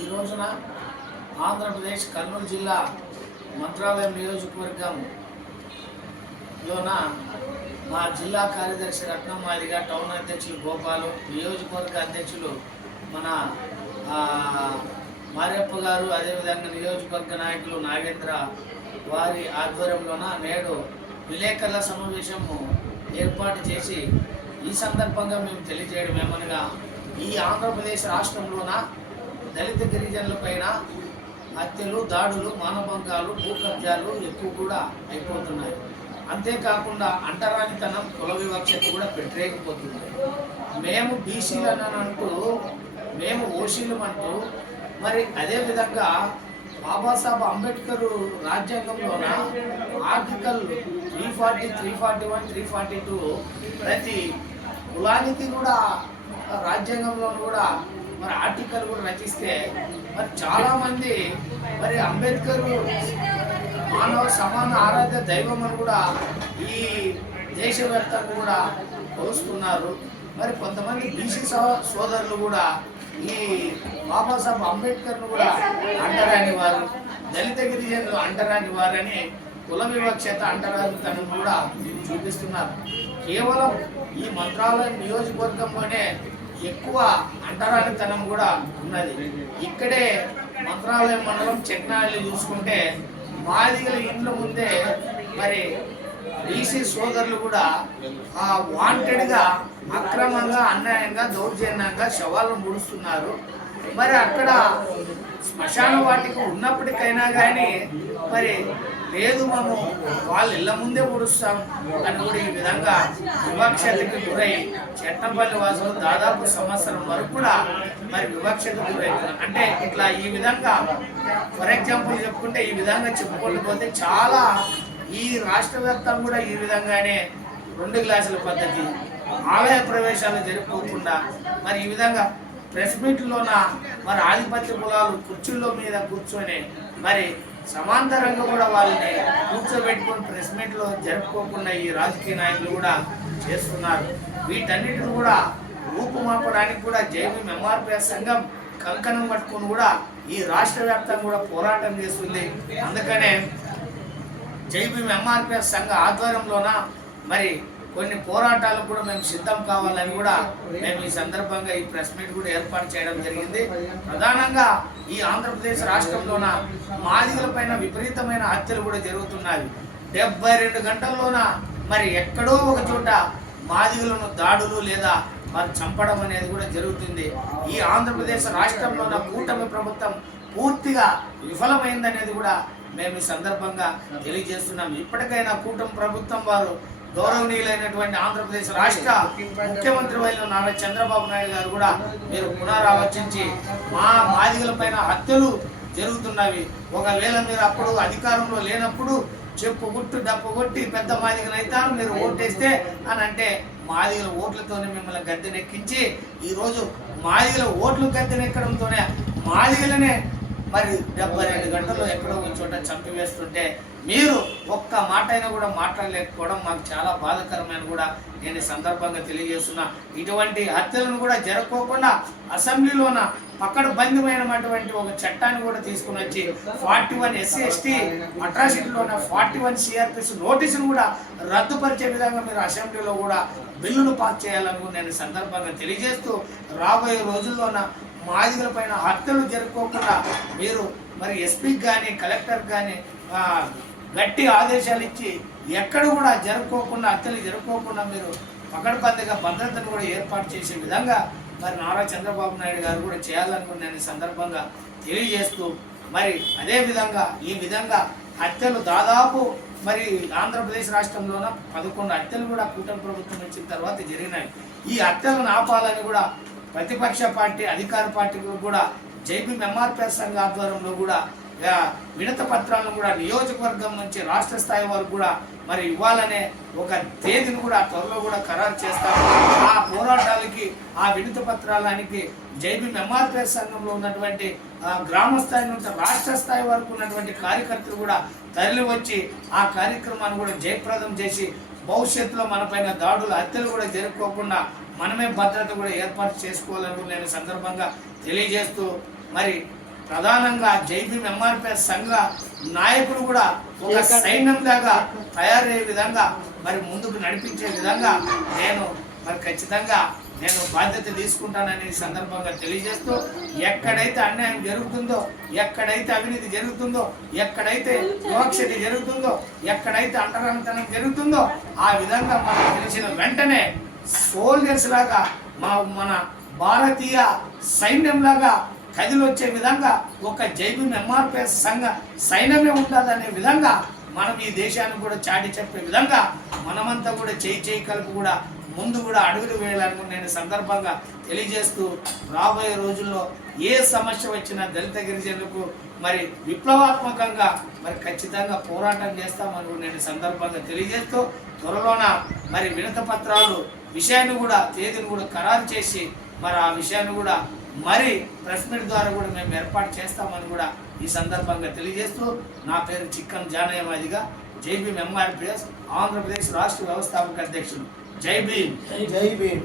ఈ రోజున ఆంధ్రప్రదేశ్ కర్నూలు జిల్లా మంత్రాలయం నియోజకవర్గంలోన మా జిల్లా కార్యదర్శి రత్నమాదిగా, టౌన్ అధ్యక్షులు గోపాలు, నియోజకవర్గ అధ్యక్షులు మన మారెప్ప గారు, అదేవిధంగా నియోజకవర్గ నాయకులు నాగేంద్ర వారి ఆధ్వర్యంలోన నేడు విలేకరుల సమావేశము ఏర్పాటు చేసి ఈ సందర్భంగా మేము తెలియజేయడం ఏమనగా, ఈ ఆంధ్రప్రదేశ్ రాష్ట్రంలోన దళిత గిరిజనులపైన హత్యలు, దాడులు, మానభంగాలు, భూ కబ్జాలు ఎక్కువ కూడా అయిపోతున్నాయి. అంతేకాకుండా అంటరానితనం, కుల వివక్షత కూడా పెట్టలేకపోతుంది. మేము బీసీలను అంటూ, మేము ఓసీలు అంటూ, మరి అదేవిధంగా బాబాసాహెబ్ అంబేద్కర్ రాజ్యాంగంలోన ఆర్టికల్ 340, 341, 342 ప్రతి కులానికి కూడా రాజ్యాంగంలో కూడా మరి ఆర్టికల్ కూడా రచిస్తే మరి చాలామంది మరి అంబేద్కర్ మానవ సమాన ఆరాధ్య దైవం అని కూడా ఈ దేశవ్యాప్తంగా కూడా కొలుస్తున్నారు. మరి కొంతమంది బీసీ సోదరులు కూడా ఈ బాబాసాహెబ్ అంబేద్కర్ను కూడా అంటరాని వారు, దళిత గిరిజనులు అంటరాని వారని కుల వివక్షత, అంటరానితనం కూడా చూపిస్తున్నారు. కేవలం ఈ మంత్రాలయం నియోజకవర్గంలోనే ఎక్కువ అంటరానితనం కూడా ఉన్నది. ఇక్కడే మంత్రాలయం మండలం చెక్నాళ్ళు చూసుకుంటే మాదిగల ఇండ్ల ముందే మరి బీసీ సోదరులు కూడా వాంటెడ్గా అక్రమంగా, అన్యాయంగా, దౌర్జన్యంగా శవాలను ముడుస్తున్నారు. మరి అక్కడ శ్మశాన వాటిక ఉన్నప్పటికైనా కానీ మరి లేదు, మనం వాళ్ళ ఇళ్ళ ముందే ముడుస్తాం అని కూడా ఈ విధంగా వివక్షతకి గురై చెట్టంపల్లి వాసులు దాదాపు సంవత్సరం వరకు కూడా మరి వివక్షతకు గురవుతున్నారు. అంటే ఇట్లా ఈ విధంగా ఫర్ ఎగ్జాంపుల్ చెప్పుకుంటే ఈ విధంగా చెప్పుకుంటూ పోతే చాలా ఈ రాష్ట్ర వ్యాప్తంగా కూడా ఈ విధంగానే 2 గ్లాసుల పద్ధతి, ఆలయ ప్రవేశాలు జరుపుకోకుండా మరి ఈ విధంగా ప్రెస్ మీట్లోన మరి ఆధిపత్య కులాలు కుర్చీల మీద కూర్చొని మరి సమాంతరంగా కూడా వాళ్ళని కూర్చోబెట్టుకొని ప్రెస్ మీట్లో జరుపుకోకుండా ఈ రాజకీయ నాయకులు కూడా చేస్తున్నారు. వీటన్నిటిని కూడా రూపుమాపడానికి కూడా జేబీఎం ఎంఆర్పిఎస్ సంఘం కంకణం పట్టుకొని కూడా ఈ రాష్ట్ర వ్యాప్తంగా కూడా పోరాటం చేస్తుంది. అందుకనే జేబీఎం ఎంఆర్పిఎస్ సంఘ ఆధ్వర్యంలోన మరి కొన్ని పోరాటాలకు కూడా మేము సిద్ధం కావాలని కూడా మేము ఈ సందర్భంగా ఈ ప్రెస్ మీట్ కూడా ఏర్పాటు చేయడం జరిగింది. ప్రధానంగా ఈ ఆంధ్రప్రదేశ్ రాష్ట్రంలోన మాదిగల పైన విపరీతమైన హత్యలు కూడా జరుగుతున్నాయి. 72 గంటల్లోన మరి ఎక్కడో ఒక చోట మాదిగలను దాడులు లేదా మరి చంపడం అనేది కూడా జరుగుతుంది. ఈ ఆంధ్రప్రదేశ్ రాష్ట్రంలోన కూటమి ప్రభుత్వం పూర్తిగా విఫలమైందనేది కూడా మేము ఈ సందర్భంగా తెలియజేస్తున్నాం. ఇప్పటికైనా కూటమి ప్రభుత్వం వారు గౌరవనీయులైనటువంటి ఆంధ్రప్రదేశ్ రాష్ట్ర ముఖ్యమంత్రి వైన నారా చంద్రబాబు నాయుడు గారు కూడా మీరు పునరాలోచించి మా మాదిగల పైన హత్యలు జరుగుతున్నవి, ఒకవేళ మీరు అప్పుడు అధికారంలో లేనప్పుడు చెప్పు గుట్టు డప్పు కొట్టి పెద్ద మాదిగనైతాను మీరు ఓటేస్తే అని అంటే మాదిగల ఓట్లతోనే మిమ్మల్ని గద్దెనెక్కించి ఈరోజు మాదిగల ఓట్లు గద్దెనెక్కడంతోనే మాదిగలనే మరి 72 గంటల్లో ఎక్కడో ఒక చోట చంపివేస్తుంటే మీరు ఒక్క మాట అయినా కూడా మాట్లాడలేకపోవడం మాకు చాలా బాధాకరమైన కూడా నేను ఈ సందర్భంగా తెలియజేస్తున్నా. ఇటువంటి హత్యలను కూడా జరగకోకుండా అసెంబ్లీలోన పకడ్బందీమైనటువంటి ఒక చట్టాన్ని కూడా తీసుకుని వచ్చి 41 SC ST అట్రాసిటీలోన 41 CRPC నోటీసులు కూడా రద్దుపరిచే విధంగా మీరు అసెంబ్లీలో కూడా బిల్లులు పాస్ చేయాలని నేను సందర్భంగా తెలియజేస్తూ రాబోయే రోజుల్లోన మాదిగల పైన హత్యలు జరుపుకోకుండా మీరు మరి ఎస్పీకి కానీ కలెక్టర్కి కానీ గట్టి ఆదేశాలు ఇచ్చి ఎక్కడ కూడా జరుపుకోకుండా, హత్యలు జరుపుకోకుండా మీరు పకడ్బందీగా భద్రతను కూడా ఏర్పాటు చేసే విధంగా మరి నారా చంద్రబాబు నాయుడు గారు కూడా చేయాలనుకుని నేను ఈ సందర్భంగా తెలియజేస్తూ మరి అదేవిధంగా ఈ విధంగా హత్యలు దాదాపు మరి ఆంధ్రప్రదేశ్ రాష్ట్రంలోన 11 హత్యలు కూడా కూటమి ప్రభుత్వం వచ్చిన తర్వాత జరిగినాయి. ఈ హత్యలను ఆపాలని కూడా ప్రతిపక్ష పార్టీ, అధికార పార్టీలు కూడా జేబీఎం ఎంఆర్పిఎస్ సంఘ ఆధ్వర్యంలో కూడా వినత పత్రాలను కూడా నియోజకవర్గం నుంచి రాష్ట్ర స్థాయి వరకు కూడా మరి ఇవ్వాలనే ఒక తేదీని కూడా త్వరలో కూడా ఖరారు చేస్తారు. ఆ పోరాటాలకి, ఆ వినత పత్రాలకి జేబీఎం ఎంఆర్పిఎస్ సంఘంలో ఉన్నటువంటి గ్రామ స్థాయి నుంచి రాష్ట్ర స్థాయి వరకు ఉన్నటువంటి కార్యకర్తలు కూడా తరలి వచ్చి ఆ కార్యక్రమాన్ని కూడా జయప్రదం చేసి భవిష్యత్తులో మనపైన దాడులు, హత్యలు కూడా జరుపుకోకుండా మనమే భద్రత కూడా ఏర్పాటు చేసుకోవాలని నేను సందర్భంగా తెలియజేస్తూ మరి ప్రధానంగా జైభీం ఎంఆర్పిఎస్ సంఘ నాయకులు కూడా ఒక సైన్యంలాగా తయారయ్యే విధంగా మరి ముందుకు నడిపించే విధంగా మరి ఖచ్చితంగా నేను బాధ్యత తీసుకుంటానని సందర్భంగా తెలియజేస్తూ, ఎక్కడైతే అన్యాయం జరుగుతుందో, ఎక్కడైతే అవినీతి జరుగుతుందో, ఎక్కడైతే వివక్షత జరుగుతుందో, ఎక్కడైతే అంటరానితనం జరుగుతుందో ఆ విధంగా మనకు తెలిసిన వెంటనే సోల్జర్స్ లాగా మన భారతీయ సైన్యం లాగా కదిలొచ్చే విధంగా ఒక జైభీం ఎంఆర్పిఎస్ సంఘ సైన్యమే ఉండాలనే విధంగా మనం ఈ దేశాన్ని కూడా చాటి చెప్పే విధంగా మనమంతా కూడా చేయి కలిపి కూడా ముందు కూడా అడుగులు వేయాలని నేను సందర్భంగా తెలియజేస్తూ, రాబోయే రోజుల్లో ఏ సమస్య వచ్చినా దళిత గిరిజనులకు మరి విప్లవాత్మకంగా మరి ఖచ్చితంగా పోరాటం చేస్తామని నేను సందర్భంగా తెలియజేస్తూ, త్వరలోన మరి వినతి పత్రాలు విషయాన్ని కూడా తేదీని కూడా ఖరారు చేసి మరి ఆ విషయాన్ని కూడా మరి ప్రెస్ మీట్ ద్వారా కూడా మేము ఏర్పాటు చేస్తామని కూడా ఈ సందర్భంగా తెలియజేస్తూ, నా పేరు చిక్కన్ జానయ్య మాదిగా, జైభీం ఎంఆర్పిఎస్ ఆంధ్రప్రదేశ్ రాష్ట్ర వ్యవస్థాపక అధ్యక్షుడు. జై భీమ్. జై భీమ్.